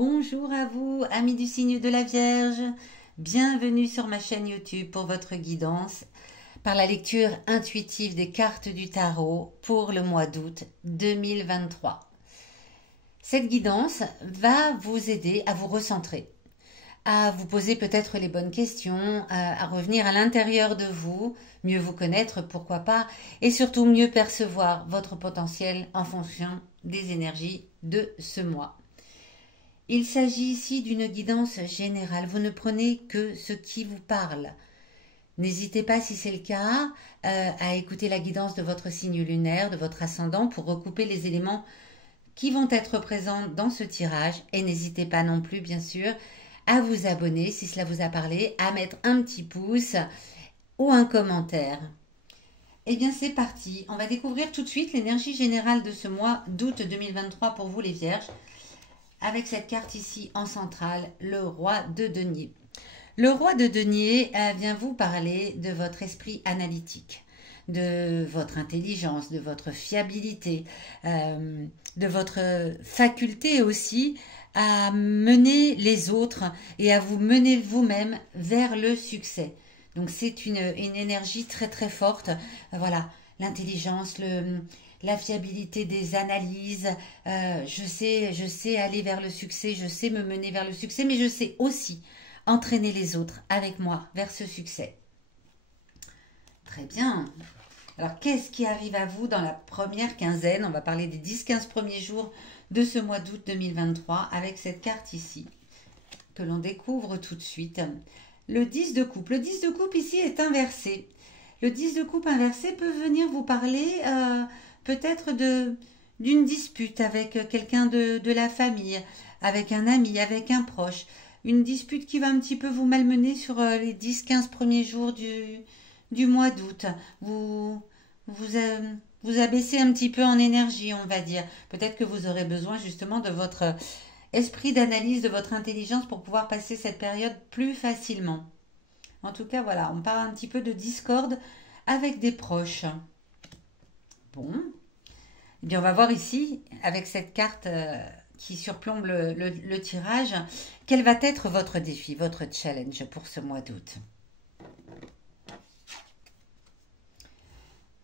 bonjour à vous, amis du signe de la Vierge. Bienvenue sur ma chaîne YouTube pour votre guidance par la lecture intuitive des cartes du tarot pour le mois d'août 2023. Cette guidance va vous aider à vous recentrer, à vous poser peut-être les bonnes questions, à revenir à l'intérieur de vous, mieux vous connaître, pourquoi pas, et surtout mieux percevoir votre potentiel en fonction des énergies de ce mois. Il s'agit ici d'une guidance générale. Vous ne prenez que ce qui vous parle. N'hésitez pas, si c'est le cas, à écouter la guidance de votre signe lunaire, de votre ascendant, pour recouper les éléments qui vont être présents dans ce tirage. Et n'hésitez pas non plus, bien sûr, à vous abonner si cela vous a parlé, à mettre un petit pouce ou un commentaire. Eh bien, c'est parti. On va découvrir tout de suite l'énergie générale de ce mois d'août 2023 pour vous, les Vierges. Avec cette carte ici en centrale, le roi de denier. Le roi de denier vient vous parler de votre esprit analytique, de votre intelligence, de votre fiabilité, de votre faculté aussi à mener les autres et à vous mener vous-même vers le succès. Donc c'est une énergie très très forte. Voilà, l'intelligence, la fiabilité des analyses, je sais aller vers le succès, je sais me mener vers le succès, mais je sais aussi entraîner les autres avec moi vers ce succès. Très bien. Alors, qu'est-ce qui arrive à vous dans la première quinzaine? On va parler des 10-15 premiers jours de ce mois d'août 2023 avec cette carte ici, que l'on découvre tout de suite. Le 10 de coupe. Le 10 de coupe ici est inversé. Le 10 de coupe inversé peut venir vous parler peut-être d'une dispute avec quelqu'un de la famille, avec un ami, avec un proche. Une dispute qui va un petit peu vous malmener sur les 10-15 premiers jours du mois d'août. Vous abaissez un petit peu en énergie, on va dire. Peut-être que vous aurez besoin justement de votre esprit d'analyse, de votre intelligence pour pouvoir passer cette période plus facilement. En tout cas, voilà, on parle un petit peu de discorde avec des proches. Bon, eh bien, on va voir ici, avec cette carte qui surplombe le tirage, quel va être votre défi, votre challenge pour ce mois d'août.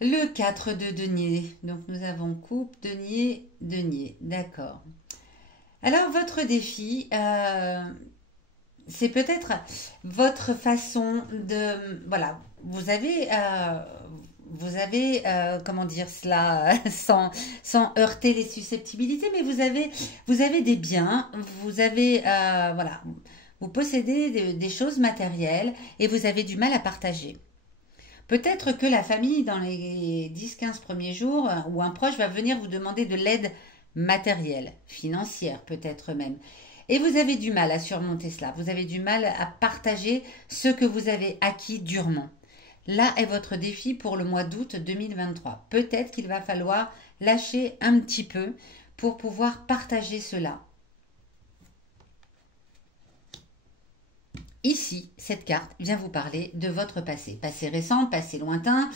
Le 4 de denier. Donc, nous avons coupe, denier, denier. D'accord. Alors, votre défi, c'est peut-être votre façon de... Voilà, vous avez comment dire cela, sans heurter les susceptibilités, mais vous avez des biens, vous avez, voilà, vous possédez des choses matérielles et vous avez du mal à partager. Peut-être que la famille, dans les 10-15 premiers jours, ou un proche va venir vous demander de l'aide matérielle, financière peut-être même. Et vous avez du mal à surmonter cela. Vous avez du mal à partager ce que vous avez acquis durement. Là est votre défi pour le mois d'août 2023. Peut-être qu'il va falloir lâcher un petit peu pour pouvoir partager cela. Ici, cette carte vient vous parler de votre passé. Passé récent, passé lointain.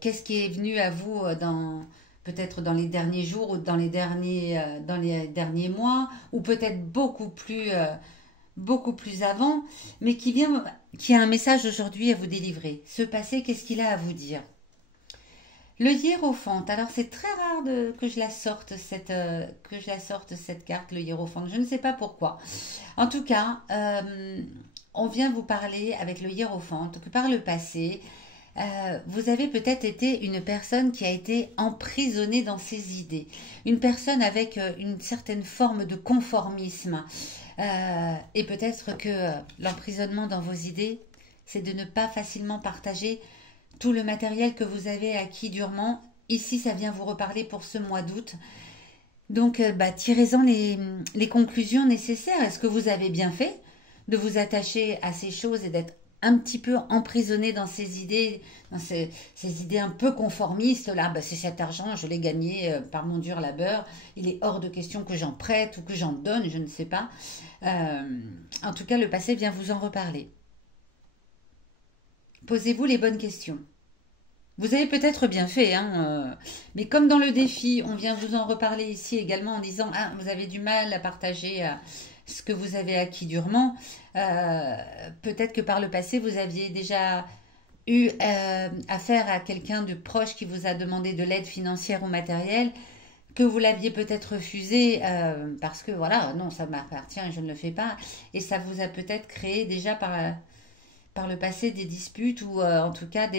Qu'est-ce qui est venu à vous peut-être dans les derniers jours ou dans les derniers mois, ou peut-être beaucoup plus avant, mais qui a un message aujourd'hui à vous délivrer. Ce passé, qu'est-ce qu'il a à vous dire? Le hiérophante. Alors c'est très rare que je la sorte cette carte, le hiérophante. Je ne sais pas pourquoi. En tout cas, on vient vous parler avec le hiérophante que par le passé, vous avez peut-être été une personne qui a été emprisonnée dans ses idées, une personne avec une certaine forme de conformisme, et peut-être que l'emprisonnement dans vos idées, c'est de ne pas facilement partager tout le matériel que vous avez acquis durement. Ici, ça vient vous reparler pour ce mois d'août. Donc, tirez-en les conclusions nécessaires. Est-ce que vous avez bien fait de vous attacher à ces choses et d'être un petit peu emprisonné dans ces idées, ces idées un peu conformistes? Là, c'est cet argent, je l'ai gagné par mon dur labeur. Il est hors de question que j'en prête ou que j'en donne, je ne sais pas. En tout cas, le passé vient vous en reparler. Posez-vous les bonnes questions. Vous avez peut-être bien fait, hein, mais comme dans le défi, on vient vous en reparler ici également en disant, ah, vous avez du mal à partager ce que vous avez acquis durement. euh, Peut-être que par le passé, vous aviez déjà eu affaire à quelqu'un de proche qui vous a demandé de l'aide financière ou matérielle, que vous l'aviez peut-être refusé parce que voilà, non, ça m'appartient et je ne le fais pas. Et ça vous a peut-être créé déjà par le passé des disputes ou en tout cas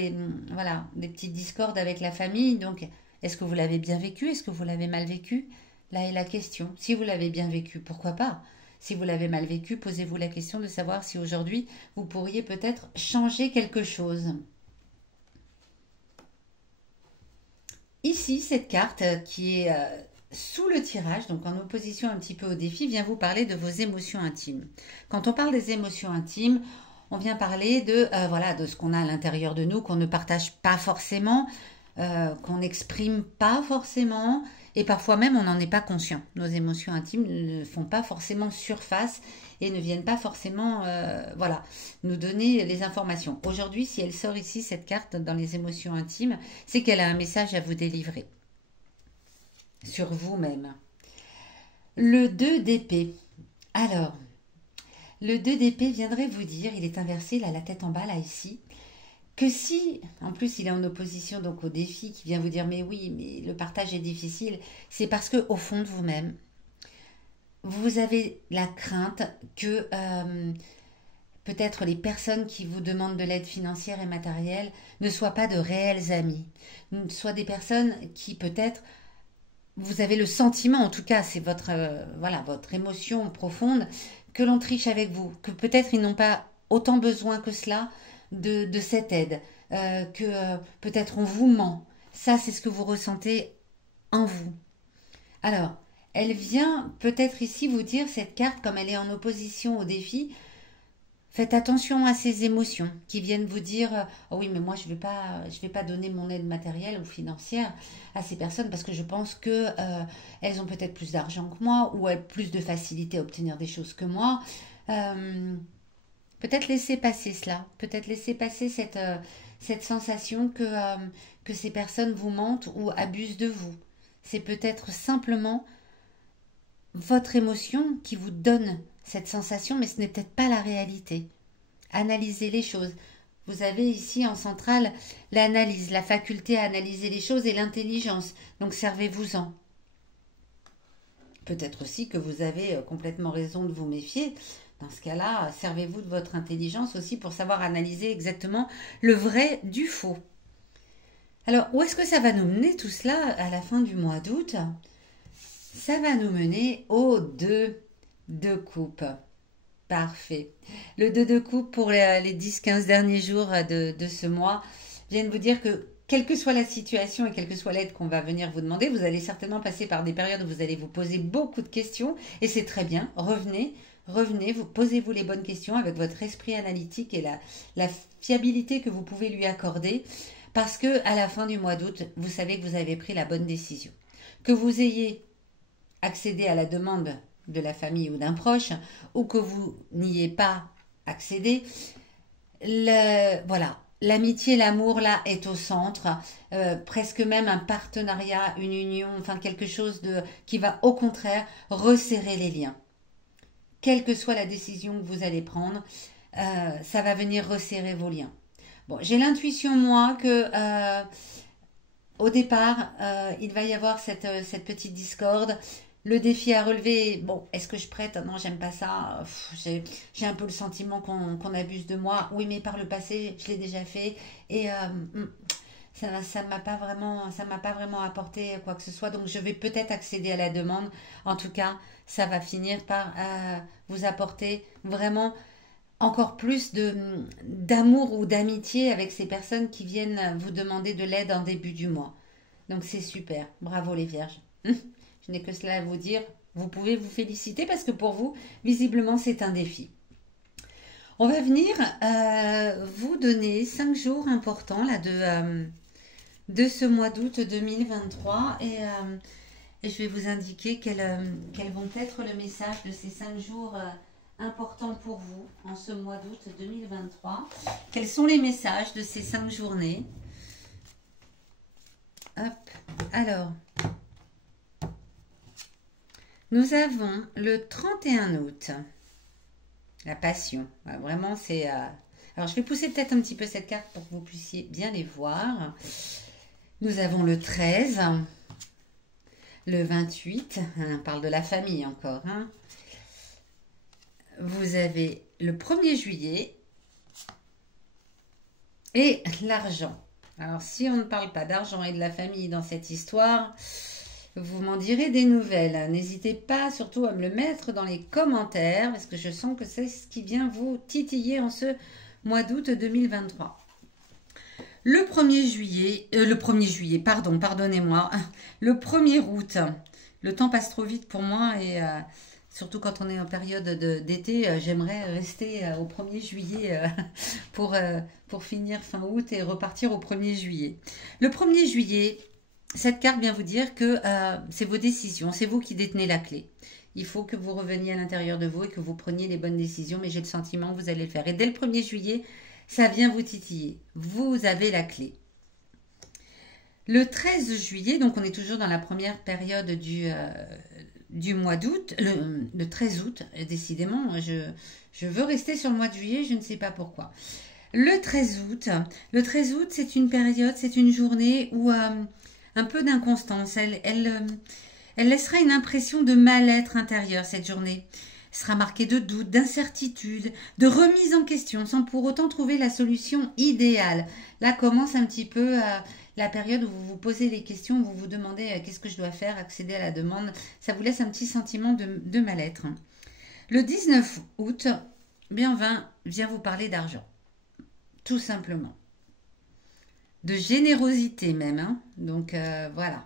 voilà, des petites discordes avec la famille. Donc, est-ce que vous l'avez bien vécu? Est-ce que vous l'avez mal vécu? Là est la question. Si vous l'avez bien vécu, pourquoi pas? Si vous l'avez mal vécu, posez-vous la question de savoir si aujourd'hui vous pourriez peut-être changer quelque chose. Ici, cette carte qui est sous le tirage, donc en opposition un petit peu au défi, vient vous parler de vos émotions intimes. Quand on parle des émotions intimes, on vient parler de, voilà, de ce qu'on a à l'intérieur de nous, qu'on ne partage pas forcément, qu'on n'exprime pas forcément, et parfois même on n'en est pas conscient. Nos émotions intimes ne font pas forcément surface et ne viennent pas forcément, voilà, nous donner les informations. Aujourd'hui, si elle sort ici, cette carte dans les émotions intimes, c'est qu'elle a un message à vous délivrer sur vous-même. Le 2 d'épée. Alors, le 2 d'épée viendrait vous dire, il est inversé, là, la tête en bas, là, ici, que si, en plus, il est en opposition donc au défi qui vient vous dire, mais oui, mais le partage est difficile, c'est parce que au fond de vous-même, vous avez la crainte que peut-être les personnes qui vous demandent de l'aide financière et matérielle ne soient pas de réels amis, soient des personnes qui peut-être vous avez le sentiment, en tout cas, c'est votre voilà votre émotion profonde, que l'on triche avec vous, que peut-être ils n'ont pas autant besoin que cela de cette aide, que peut-être on vous ment. Ça, c'est ce que vous ressentez en vous. Alors, elle vient peut-être ici vous dire, cette carte, comme elle est en opposition au défi, faites attention à ces émotions qui viennent vous dire oh oui mais moi je vais pas donner mon aide matérielle ou financière à ces personnes parce que je pense que elles ont peut-être plus d'argent que moi ou elles ont plus de facilité à obtenir des choses que moi. Euh, Peut-être laisser passer cela, peut-être laisser passer cette sensation que ces personnes vous mentent ou abusent de vous. C'est peut-être simplement votre émotion qui vous donne cette sensation, mais ce n'est peut-être pas la réalité. Analysez les choses. Vous avez ici en centrale l'analyse, la faculté à analyser les choses et l'intelligence. Donc servez-vous-en. Peut-être aussi que vous avez complètement raison de vous méfier. Dans ce cas-là, servez-vous de votre intelligence aussi pour savoir analyser exactement le vrai du faux. Alors, où est-ce que ça va nous mener tout cela à la fin du mois d'août? Ça va nous mener au 2 de coupe. Parfait. Le 2 de coupe pour les 10-15 derniers jours de ce mois vient de vous dire que quelle que soit la situation et quelle que soit l'aide qu'on va venir vous demander, vous allez certainement passer par des périodes où vous allez vous poser beaucoup de questions et c'est très bien. Revenez, posez-vous les bonnes questions avec votre esprit analytique et la fiabilité que vous pouvez lui accorder parce que à la fin du mois d'août, vous savez que vous avez pris la bonne décision. Que vous ayez accédé à la demande de la famille ou d'un proche, ou que vous n'y ayez pas accédé, voilà, l'amitié, l'amour là est au centre, presque même un partenariat, une union, enfin quelque chose qui va au contraire resserrer les liens. Quelle que soit la décision que vous allez prendre, ça va venir resserrer vos liens. Bon, j'ai l'intuition moi que au départ, il va y avoir cette petite discorde. Le défi à relever, bon, est-ce que je prête? Non, j'aime pas ça. J'ai un peu le sentiment qu'on abuse de moi. Oui, mais par le passé, je l'ai déjà fait. Et ça m'a pas vraiment apporté quoi que ce soit. Donc, je vais peut-être accéder à la demande. En tout cas, ça va finir par vous apporter vraiment encore plus d'amour ou d'amitié avec ces personnes qui viennent vous demander de l'aide en début du mois. Donc c'est super. Bravo les vierges. Je n'ai que cela à vous dire. Vous pouvez vous féliciter parce que pour vous, visiblement, c'est un défi. On va venir vous donner 5 jours importants là, de ce mois d'août 2023 et je vais vous indiquer quels vont être le message de ces 5 jours important pour vous en ce mois d'août 2023. Quels sont les messages de ces 5 journées? Hop. Alors, nous avons le 31 août. La passion. Vraiment, c'est... Alors, je vais pousser peut-être un petit peu cette carte pour que vous puissiez bien les voir. Nous avons le 13, le 28. On parle de la famille encore. Hein. Vous avez le 1er juillet et l'argent. Alors, si on ne parle pas d'argent et de la famille dans cette histoire, vous m'en direz des nouvelles. N'hésitez pas surtout à me le mettre dans les commentaires parce que je sens que c'est ce qui vient vous titiller en ce mois d'août 2023. Le 1er juillet, pardonnez-moi, le 1er août, le temps passe trop vite pour moi et surtout quand on est en période d'été, j'aimerais rester au 1er juillet pour finir fin août et repartir au 1er juillet. Le 1er juillet, cette carte vient vous dire que c'est vos décisions, c'est vous qui détenez la clé. Il faut que vous reveniez à l'intérieur de vous et que vous preniez les bonnes décisions, mais j'ai le sentiment que vous allez le faire. Et dès le 1er juillet, ça vient vous titiller. Vous avez la clé. Le 13 juillet, donc on est toujours dans la première période du mois d'août, le 13 août, décidément, je veux rester sur le mois de juillet, je ne sais pas pourquoi. Le 13 août, c'est une période, c'est une journée où un peu d'inconstance, elle laissera une impression de mal-être intérieur cette journée. Elle sera marquée de doutes, d'incertitudes, de remise en question, sans pour autant trouver la solution idéale. Là commence un petit peu la période où vous vous posez les questions, vous vous demandez qu'est-ce que je dois faire, accéder à la demande. Ça vous laisse un petit sentiment de mal-être. Le 19 août, vient vous parler d'argent. Tout simplement. De générosité même. Hein. Donc voilà.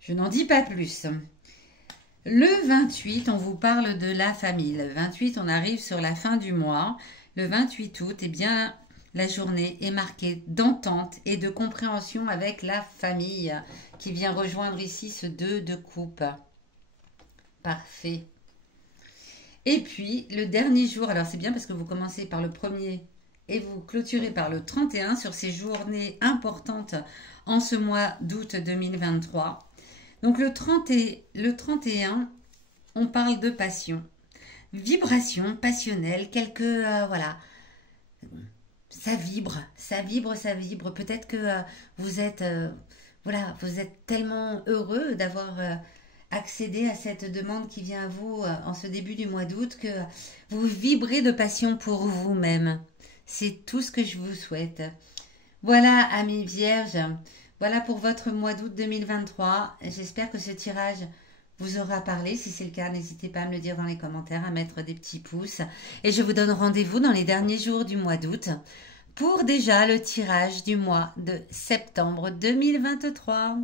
Je n'en dis pas plus. Le 28, on vous parle de la famille. Le 28, on arrive sur la fin du mois. Le 28 août, eh bien, la journée est marquée d'entente et de compréhension avec la famille qui vient rejoindre ici ce 2 de coupe. Parfait. Et puis, le dernier jour, alors c'est bien parce que vous commencez par le 1er et vous clôturez par le 31 sur ces journées importantes en ce mois d'août 2023. Donc le 31, on parle de passion, vibration passionnelle, voilà, ça vibre. Peut-être que vous êtes tellement heureux d'avoir accédé à cette demande qui vient à vous en ce début du mois d'août que vous vibrez de passion pour vous-même. C'est tout ce que je vous souhaite. Voilà, amis vierges. Voilà pour votre mois d'août 2023. J'espère que ce tirage vous aura parlé. Si c'est le cas, n'hésitez pas à me le dire dans les commentaires, à mettre des petits pouces. Et je vous donne rendez-vous dans les derniers jours du mois d'août pour déjà le tirage du mois de septembre 2023.